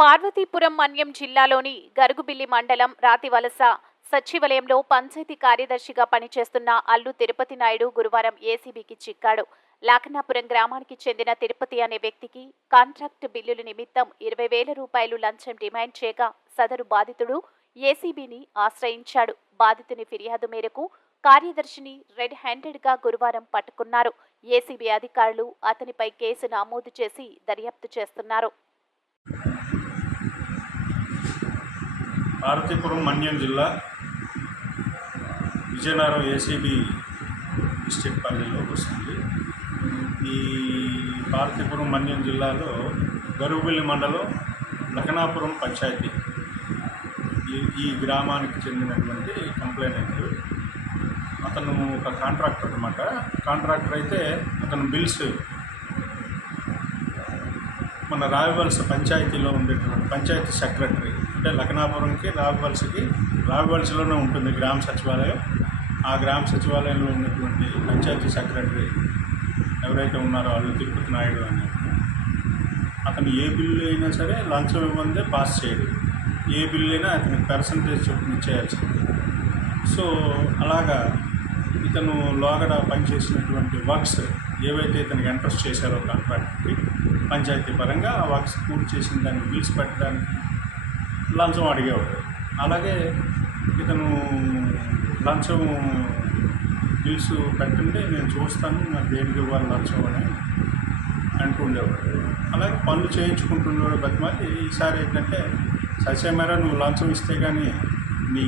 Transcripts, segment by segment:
పార్వతీపురం మన్యం జిల్లాలోని గరుగుబిల్లి మండలం రాతివలస సచివాలయంలో పంచాయతీ కార్యదర్శిగా పనిచేస్తున్న అల్లు తిరుపతి నాయుడు గురువారం ఏసీబీకి చిక్కాడు. లాకనాపురం గ్రామానికి చెందిన తిరుపతి అనే వ్యక్తికి కాంట్రాక్ట్ బిల్లుల నిమిత్తం 20,000 రూపాయలు లంచం డిమాండ్ చేయగా సదరు బాధితుడు ఏసీబీని ఆశ్రయించాడు. బాధితుని ఫిర్యాదు మేరకు కార్యదర్శిని రెడ్ హ్యాండెడ్గా గురువారం పట్టుకున్నారు. ఏసీబీ అధికారులు అతనిపై కేసు నమోదు చేసి దర్యాప్తు చేస్తున్నారు. పార్వతీపురం మన్యం జిల్లా విజయనగరం ఏసీబీ డిస్ట్రిక్ట్ పరిధిలో వస్తుంది. ఈ పార్వతీపురం మన్యం జిల్లాలో గరుగుబిల్లి మండలం లఖనాపురం పంచాయతీ ఈ గ్రామానికి చెందినటువంటి కంప్లైనెంట్. అతను ఒక కాంట్రాక్టర్ అన్నమాట. కాంట్రాక్టర్ అయితే అతను బిల్స్ మన రావివలస పంచాయతీలో ఉండేటువంటి పంచాయతీ సెక్రటరీ, అంటే లఖనాపురంకి రావివలసలోనే ఉంటుంది గ్రామ సచివాలయం. ఆ గ్రామ సచివాలయంలో ఉన్నటువంటి పంచాయతీ సెక్రటరీ ఎవరైతే ఉన్నారో వాళ్ళు తిరుపతి నాయుడు అని, అతను ఏ బిల్లు అయినా సరే లంచం ఇవ్వందే పాస్ చేయడు. ఏ బిల్లు అయినా అతనికి పర్సంటేజ్ చొప్పున ఇచ్చేయాల్సింది. సో అలాగా ఇతను లోగడ పనిచేసినటువంటి వర్క్స్ ఏవైతే ఇతనికి ఇంట్రెస్ట్ చేశారో కాంట్రాక్ట్కి పంచాయతీ పరంగా ఆ వర్క్స్ పూర్తి చేసిన దాన్ని బిల్స్ పెట్టడానికి లంచం అడిగేవాడు. అలాగే ఇతను లంచం బిల్స్ పెట్టండి నేను చూస్తాను, నాకు దేనికి ఇవ్వాలి లంచం అని అంటుండేవాడు. అలాగే పనులు చేయించుకుంటుండేవాడు బతిమాలి. ఈసారి ఏంటంటే ససేమేరా నువ్వు లంచం ఇస్తే కానీ నీ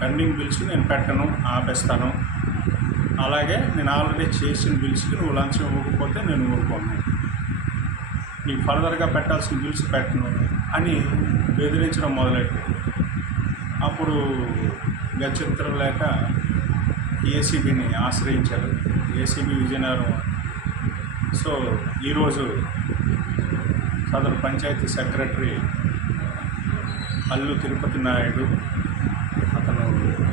పెండింగ్ బిల్స్ నేను పెట్టను, ఆపేస్తాను. అలాగే నేను ఆల్రెడీ చేసిన బిల్స్కి నువ్వు లంచం ఇవ్వకపోతే నేను ఊరుకోను, నీకు ఫర్దర్గా పెట్టాల్సిన బిల్స్ పెట్టను అని బెదిరించడం మొదలెట్టింది. అప్పుడు గత్యంతరం లేక ఏసీబీని ఆశ్రయించారు, ఏసీబీ విజయనగరం. సో ఈరోజు సదరు పంచాయతీ సెక్రటరీ అల్లు తిరుపతి నాయుడు అతను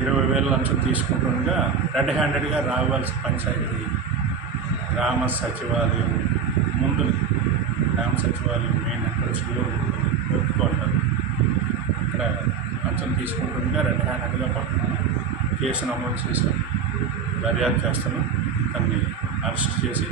20,000 లంచం తీసుకుంటుండగా రెడ్ హ్యాండెడ్గా రావాల్సిన పంచాయతీ గ్రామ సచివాలయం ముందు, గ్రామ సచివాలయం మెయిన్ ఎంట్రన్స్ డోర్ ఒప్పుకుంటారు. ఇక్కడ లంచం తీసుకుంటుండగా రెడ్ హ్యాండెడ్గా పట్టుకున్నాం. కేసు నమోదు చేశాం, దర్యాప్తు చేస్తాను. అతన్ని అరెస్ట్ చేసి